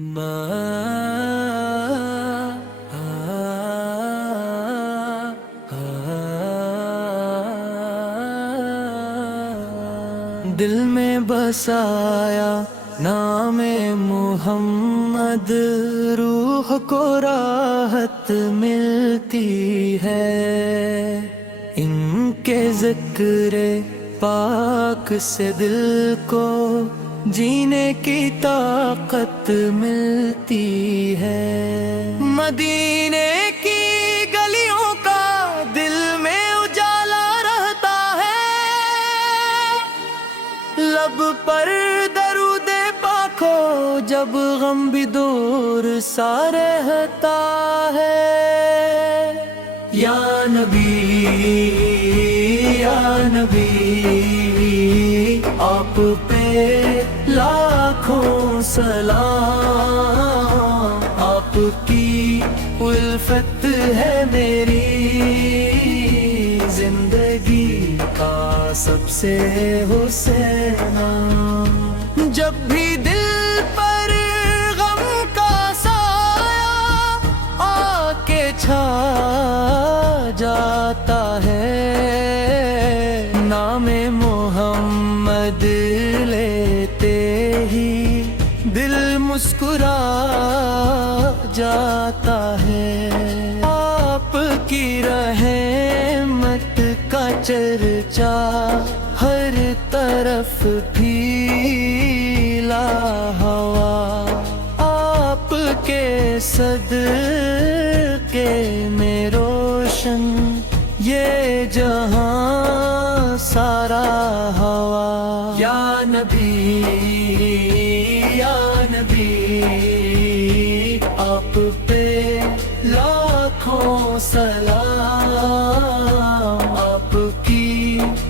دل میں بسایا نام محمد، روح کو راحت ملتی ہے، ان کے ذکر پاک سے دل کو جینے کی طاقت ملتی ہے۔ مدینے کی گلیوں کا دل میں اجالا رہتا ہے، لب پر درود پاک ہو جب غم بھی دور سا رہتا ہے۔ یا نبی یا نبی آپ پہ لاکھوں سلام، آپ کی الفت ہے میری زندگی کا سب سے حسین نام۔ جب بھی دل پر غم کا سایہ آ کے چھا جاتا ہے، نام محمد لیتے ہی دل مسکرا جاتا ہے۔ آپ کی رحمت کا چرچا ہر طرف پھیلا ہوا، آپ کے صدقے میں روشن یہ جہاں سارا ہوا۔ یا نبی یا نبی آپ پہ لاکھوں سلام، آپ کی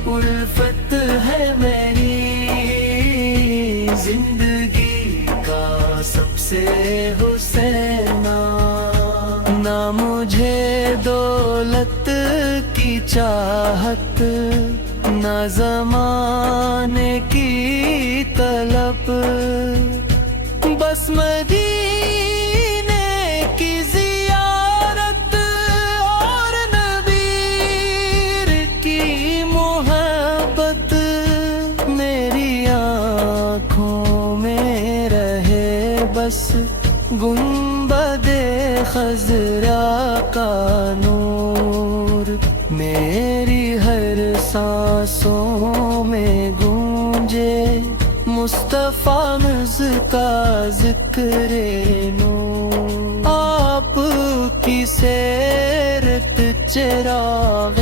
الفت ہے میری زندگی کا سب سے حسین نام۔ نہ مجھے دولت کی چاہت، نہ زمانے کی طلب، بس مدینے کی زیارت اور نبی کی محبت میری آنکھوں میں رہے، بس گنبد خضرا کا نور میری ہر سانسوں میں گونجے، مصطفیٰ مجھ کا ذکر نور۔ آپ کی سیرت چراغ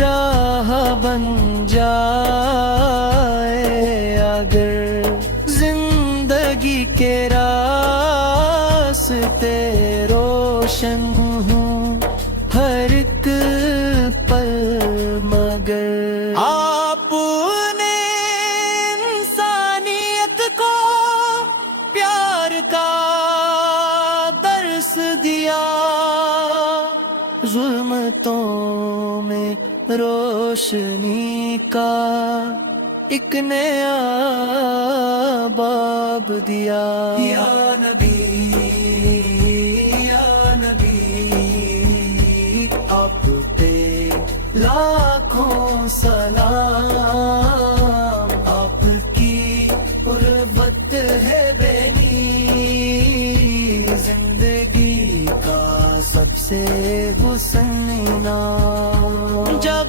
راہ بن جائے، اگر زندگی کے راستے روشن ہوں ہر ایک پل، مگر آپ نے انسانیت کو پیار کا درس دیا، ظلمتوں میں روشنی کا ایک نیا باب دیا۔ یا نبی یا نبی آپ پہ لاکھوں سلام، آپ کی قربت ہے بینی زندگی کا سب سے حسین نام۔ جب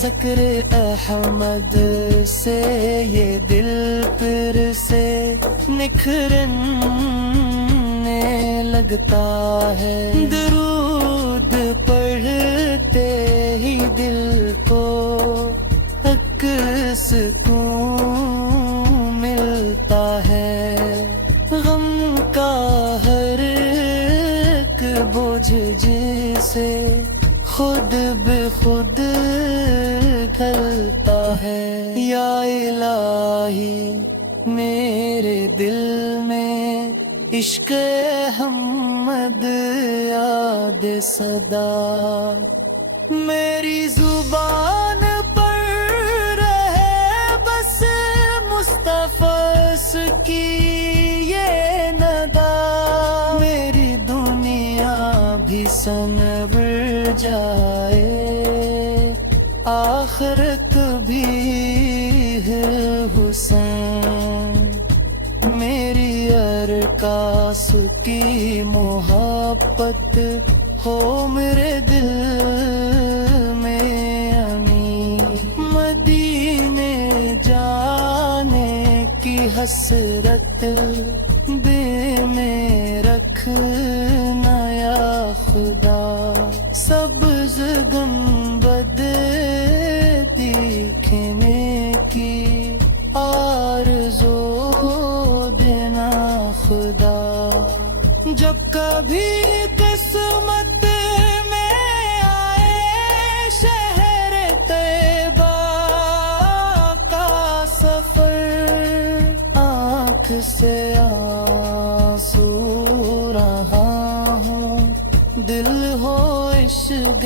ذکر احمد سے یہ دل پھر سے نکھرنے لگتا ہے، درود پڑھتے ہی دل کو ایک سکون ملتا ہے، غم کا ہر ایک بوجھ جسے خود بخود کھلتا ہے۔ یا الہی میرے دل میں عشق احمد یاد صدا میری زبان پر رہے بس مصطفیٰ کی یہ ندا میری دنیا بھی سنور جائے آخرت بھی ہے حسین میری ارکاس کی محبت ہو میرے دل میں امین مدینے جانے کی حسرت دل میں رکھنا یا خدا سبز گنبد دیکھنے کی آرزو دینا خدا جب کبھی قسمت میں آئے شہر طیبہ کا سفر آنکھ سے آنسو رہا ہوں دل ہو عشق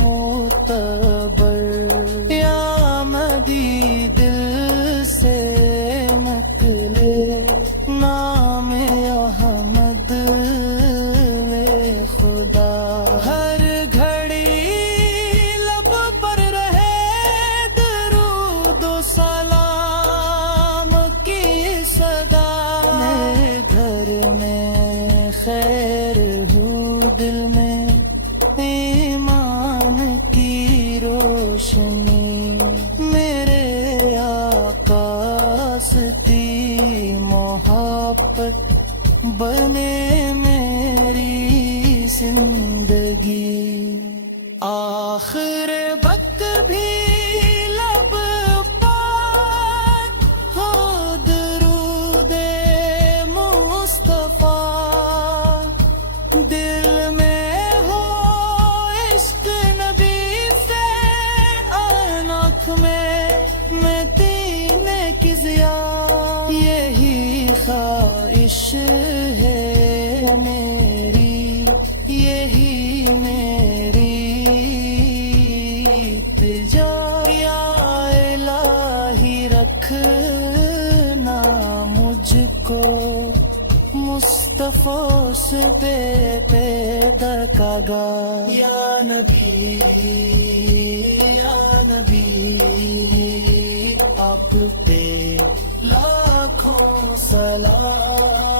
معتبر یا مدی دل سے نکلے نام احمد خدا ہر گھڑی لب پر رہے درود و سلام کی صدا میرے گھر میں خیر ہو دل میں ایمان کی روشنی میرے آقا ستی محبت بنے میری زندگی آخر وقت بھی لب پر ہو درود مصطفیٰ دل میں ہو عشق نبی سے آنکھ میں تین کی ضیا یہی خواہش ہے میری یہی میری التجا یا الہی رکھنا مجھ کو مصطفیٰ سے پیدا کاگا یا نبی آپ پہ لاکھوں سلام